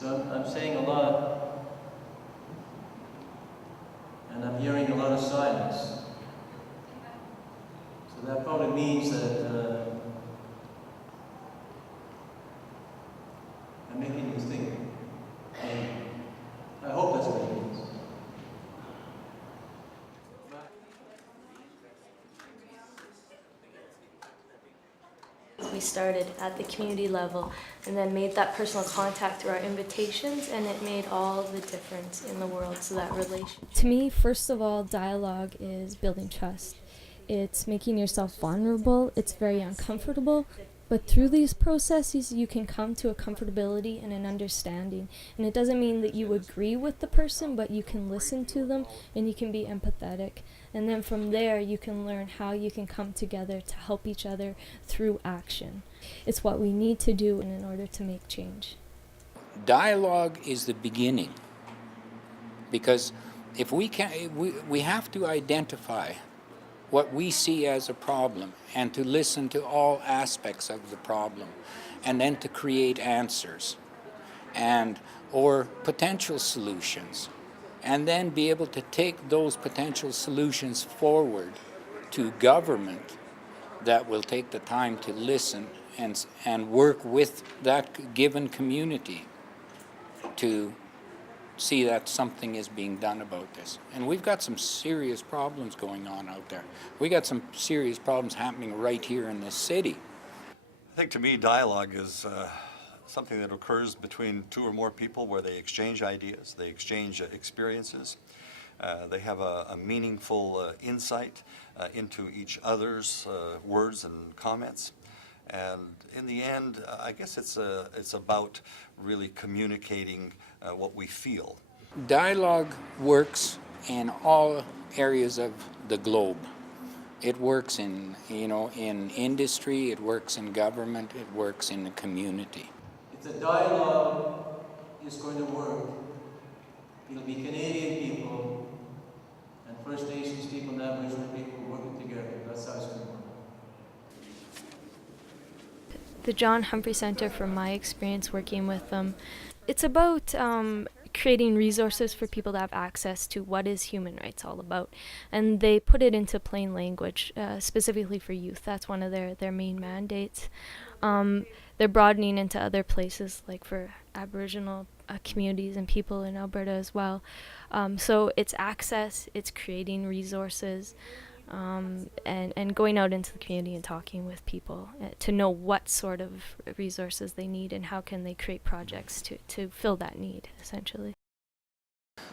So I'm saying a lot, and I'm hearing a lot of silence. So that probably means that I'm making you think. And I hope that's what it means. We started at the community level and then made that personal contact through our invitations, and it made all the difference in the world. So that relation. To me, first of all, dialogue is building trust. It's making yourself vulnerable. It's very uncomfortable. But through these processes, you can come to a comfortability and an understanding. And it doesn't mean that you agree with the person, but you can listen to them and you can be empathetic. And then from there, you can learn how you can come together to help each other through action. It's what we need to do in order to make change. Dialogue is the beginning, because if we have to identify what we see as a problem and to listen to all aspects of the problem, and then to create answers and or potential solutions, and then be able to take those potential solutions forward to government that will take the time to listen and work with that given community to see that something is being done about this. And we've got some serious problems going on out there. We got some serious problems happening right here in this city. I think to me dialogue is something that occurs between two or more people where they exchange ideas, they exchange experiences, they have a meaningful insight into each other's words and comments. And in the end, I guess it's about really communicating what we feel. Dialogue works in all areas of the globe. It works in industry, it works in government, it works in the community. If the dialogue is going to work, it'll be Canadian people and First Nations people and Aboriginal people working together. That's how it's going to work. The John Humphrey Centre, from my experience working with them, it's about creating resources for people to have access to what is human rights all about. And they put it into plain language, specifically for youth. That's one of their main mandates. They're broadening into other places, like for Aboriginal communities and people in Alberta as well. So it's access, it's creating resources, and going out into the community and talking with people to know what sort of resources they need and how can they create projects to fill that need, essentially.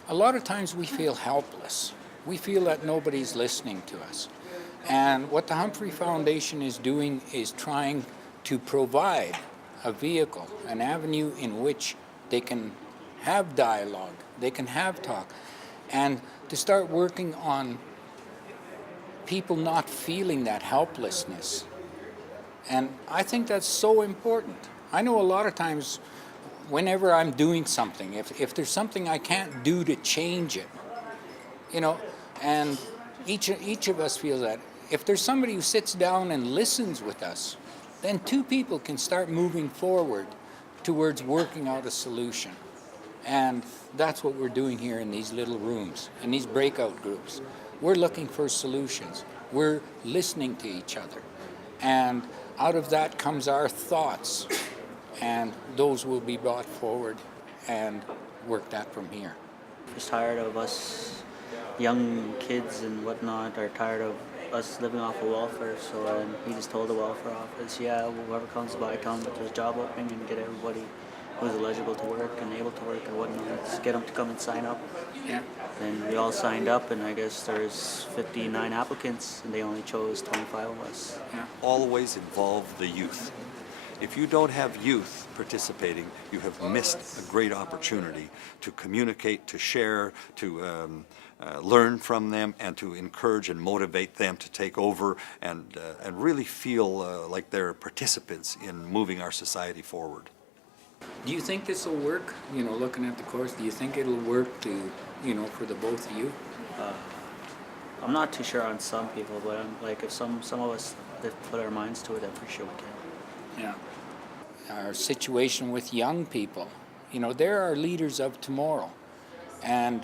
A lot of times we feel helpless. We feel that nobody's listening to us. And what the Humphrey Foundation is doing is trying to provide a vehicle, an avenue in which they can have dialogue, they can have talk, and to start working on people not feeling that helplessness. And I think that's so important. I know a lot of times whenever I'm doing something, if there's something I can't do to change it, and each of us feels that. If there's somebody who sits down and listens with us, then two people can start moving forward towards working out a solution. And that's what we're doing here in these little rooms, in these breakout groups. We're looking for solutions. We're listening to each other. And out of that comes our thoughts. And those will be brought forward and worked at from here. Just tired of us young kids and whatnot are tired of us living off of welfare. So he just told the welfare office, whoever comes by, tell them that there's a job opening and get everybody who's eligible to work and able to work and whatnot. Just get them to come and sign up. Yeah. And we all signed up, and I guess there's 59 applicants, and they only chose 25 of us. Yeah. Always involve the youth. If you don't have youth participating, you have missed a great opportunity to communicate, to share, to learn from them, and to encourage and motivate them to take over and really feel like they're participants in moving our society forward. Do you think this will work? Looking at the course, do you think it'll work to, for the both of you? I'm not too sure on some people, but if some of us that put our minds to it, I'm pretty sure we can. Yeah. Our situation with young people, You know, there are leaders of tomorrow. And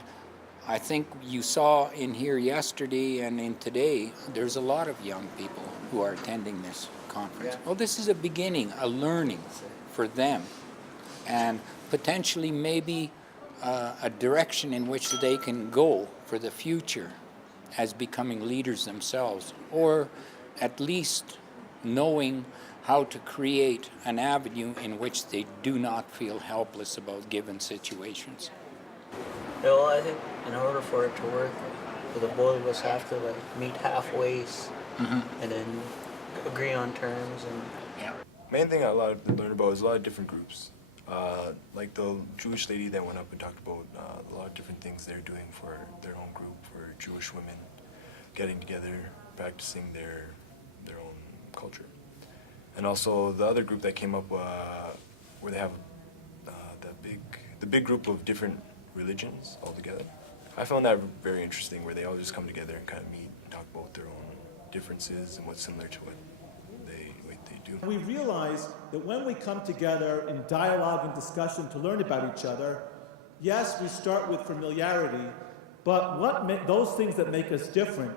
I think you saw in here yesterday and in today, there's a lot of young people who are attending this conference. Well, this is a beginning, a learning for them, and potentially maybe a direction in which they can go for the future as becoming leaders themselves, or at least knowing how to create an avenue in which they do not feel helpless about given situations. Yeah, well, I think in order for it to work, the both of us have to meet halfway and then agree on terms. And Main thing I learned about is a lot of different groups. Like the Jewish lady that went up and talked about a lot of different things they're doing for their own group, for Jewish women, getting together, practicing their own culture. And also the other group that came up where they have the big group of different religions all together. I found that very interesting, where they all just come together and kind of meet and talk about their own differences and what's similar to what they do. We realize that when we come together in dialogue and discussion to learn about each other, yes, we start with familiarity, but those things that make us different,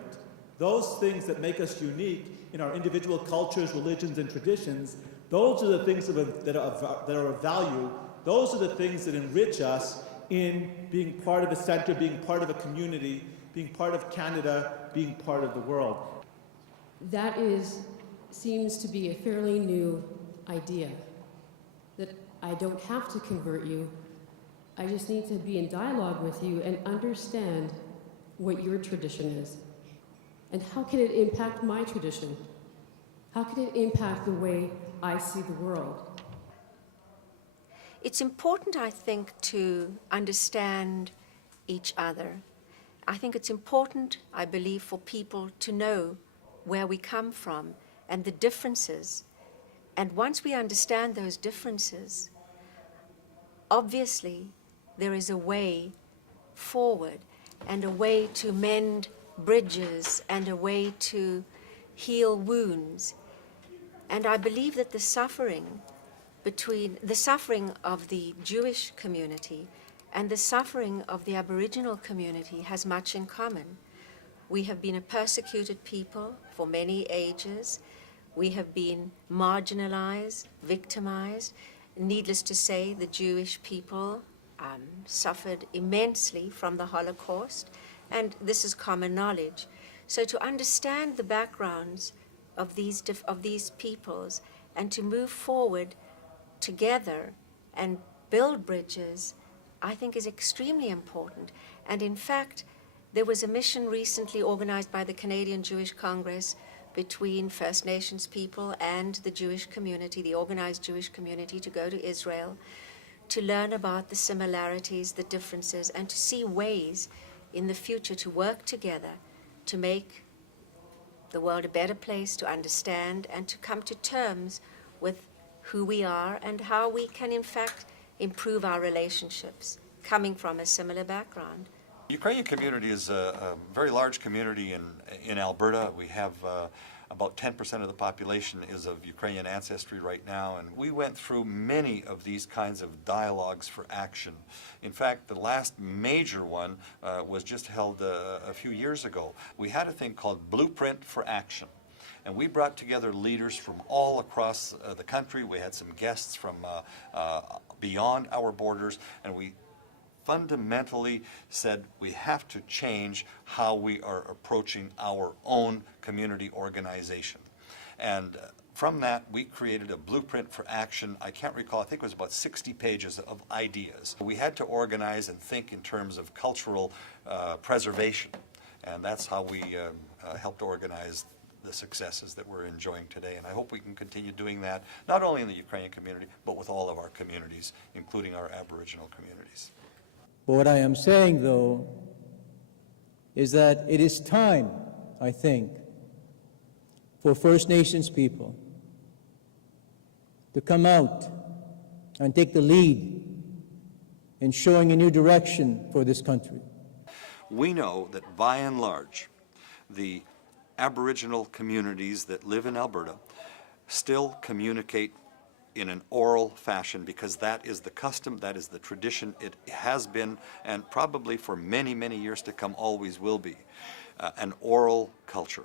those things that make us unique in our individual cultures, religions, and traditions, those are the things that are of value. Those are the things that enrich us in being part of a centre, being part of a community, being part of Canada, being part of the world. That seems to be a fairly new idea, that I don't have to convert you. I just need to be in dialogue with you and understand what your tradition is. And how can it impact my tradition? How can it impact the way I see the world? It's important, I think, to understand each other. I think it's important, I believe, for people to know where we come from and the differences. And once we understand those differences, obviously there is a way forward and a way to mend bridges and a way to heal wounds. And I believe that the suffering of the Jewish community and the suffering of the Aboriginal community has much in common. We have been a persecuted people for many ages. We have been marginalized, victimized. Needless to say, the Jewish people suffered immensely from the Holocaust, and this is common knowledge. So to understand the backgrounds of these peoples and to move forward together and build bridges, I think is extremely important. And in fact, there was a mission recently organized by the Canadian Jewish Congress between First Nations people and the Jewish community, the organized Jewish community, to go to Israel, to learn about the similarities, the differences, and to see ways in the future to work together to make the world a better place to understand and to come to terms with who we are and how we can, in fact, improve our relationships coming from a similar background. The Ukrainian community is a very large community in Alberta. We have about 10% of the population is of Ukrainian ancestry right now, and we went through many of these kinds of dialogues for action. In fact, the last major one was just held a few years ago. We had a thing called Blueprint for Action. And we brought together leaders from all across the country. We had some guests from beyond our borders, and we fundamentally said we have to change how we are approaching our own community organization. And from that, we created a blueprint for action. I can't recall, I think it was about 60 pages of ideas. We had to organize and think in terms of cultural preservation, and that's how we helped organize the successes that we're enjoying today. And I hope we can continue doing that, not only in the Ukrainian community, but with all of our communities, including our Aboriginal communities. What I am saying, though, is that it is time, I think, for First Nations people to come out and take the lead in showing a new direction for this country. We know that by and large, the Aboriginal communities that live in Alberta still communicate in an oral fashion, because that is the custom, that is the tradition. It has been, and probably for many, many years to come always will be, an oral culture.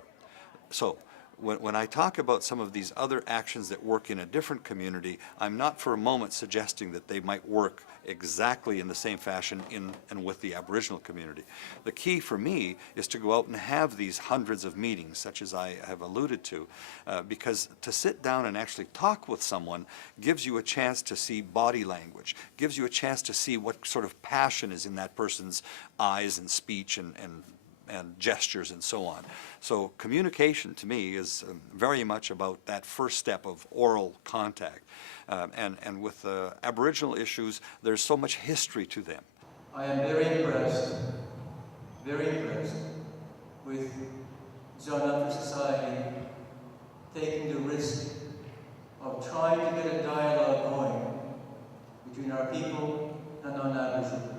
So when I talk about some of these other actions that work in a different community, I'm not for a moment suggesting that they might work exactly in the same fashion in and with the Aboriginal community. The key for me is to go out and have these hundreds of meetings, such as I have alluded to, because to sit down and actually talk with someone gives you a chance to see body language, gives you a chance to see what sort of passion is in that person's eyes and speech and gestures and so on. So communication to me is very much about that first step of oral contact. And with Aboriginal issues, there's so much history to them. I am very impressed with John Humphrey Society taking the risk of trying to get a dialogue going between our people and non-Aboriginal people.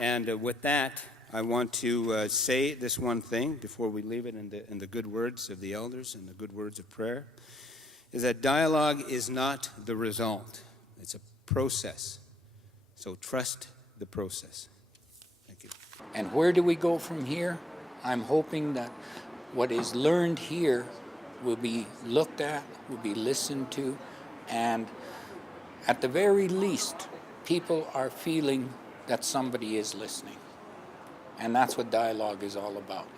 And with that, I want to say this one thing before we leave it in the good words of the elders and the good words of prayer, is that dialogue is not the result. It's a process. So trust the process. Thank you. And where do we go from here? I'm hoping that what is learned here will be looked at, will be listened to, and at the very least, people are feeling that somebody is listening. And that's what dialogue is all about.